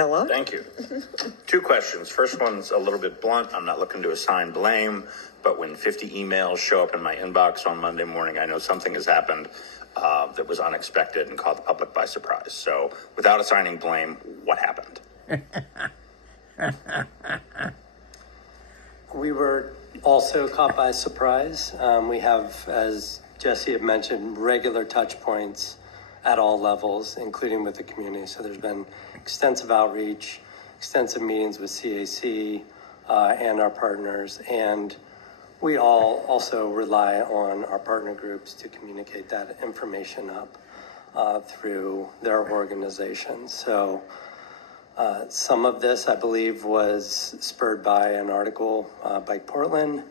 Kellogg. Thank you. Two questions. First one's a little bit blunt. I'm not looking to assign blame, but when 50 emails show up in my inbox on Monday morning, I know something has happened that was unexpected and caught the public by surprise. So without assigning blame, what happened? We were also caught by surprise. We have, as Jesse had mentioned, regular touch points at all levels, including with the community. So there's been extensive outreach, extensive meetings with CAC and our partners. And we all also rely on our partner groups to communicate that information up through their organizations. So some of this, I believe, was spurred by an article by Portland,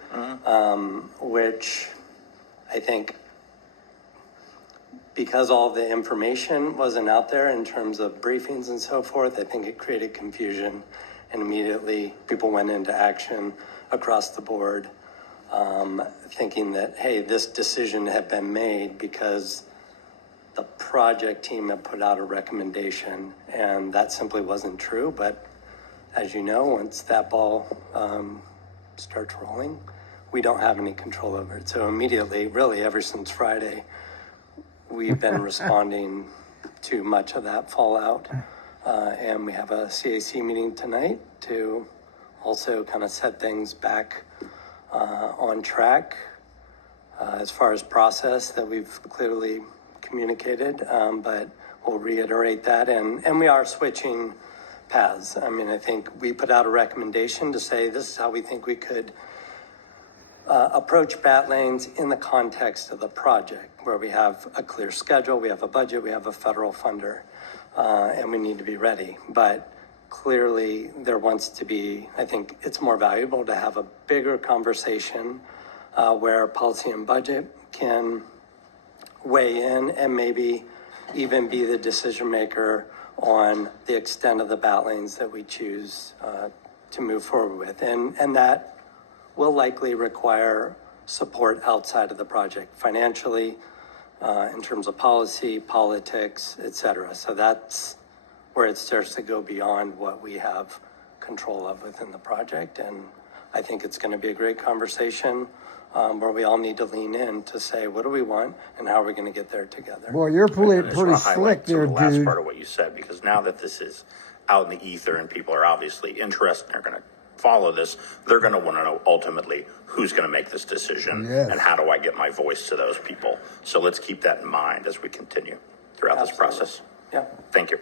which I think, because all the information wasn't out there in terms of briefings and so forth, I think it created confusion, and immediately people went into action across the board, thinking that, hey, this decision had been made because the project team had put out a recommendation, and that simply wasn't true. But as you know, once that ball starts rolling, we don't have any control over it. So immediately, really ever since Friday, we've been responding to much of that fallout. And we have a CAC meeting tonight to also kind of set things back on track as far as process that we've clearly communicated, but we'll reiterate that. And we are switching paths. I mean, I think we put out a recommendation to say this is how we think we could approach bat lanes in the context of the project, where we have a clear schedule, we have a budget, we have a federal funder, and we need to be ready. But clearly there wants to be, I think it's more valuable to have a bigger conversation where policy and budget can weigh in and maybe even be the decision maker on the extent of the bat lanes that we choose to move forward with. And that will likely require support outside of the project, financially, in terms of policy, politics, et cetera. So that's where it starts to go beyond what we have control of within the project. And I think it's going to be a great conversation where we all need to lean in to say, what do we want and how are we going to get there together? Boy, you're pretty slick there, dude. The last dude. part of what you said, because now that this is out in the ether and people are obviously interested, they're going to follow this, they're going to want to know ultimately who's going to make this decision and how do I get my voice to those people. So let's keep that in mind as we continue throughout this process. Yeah. Thank you.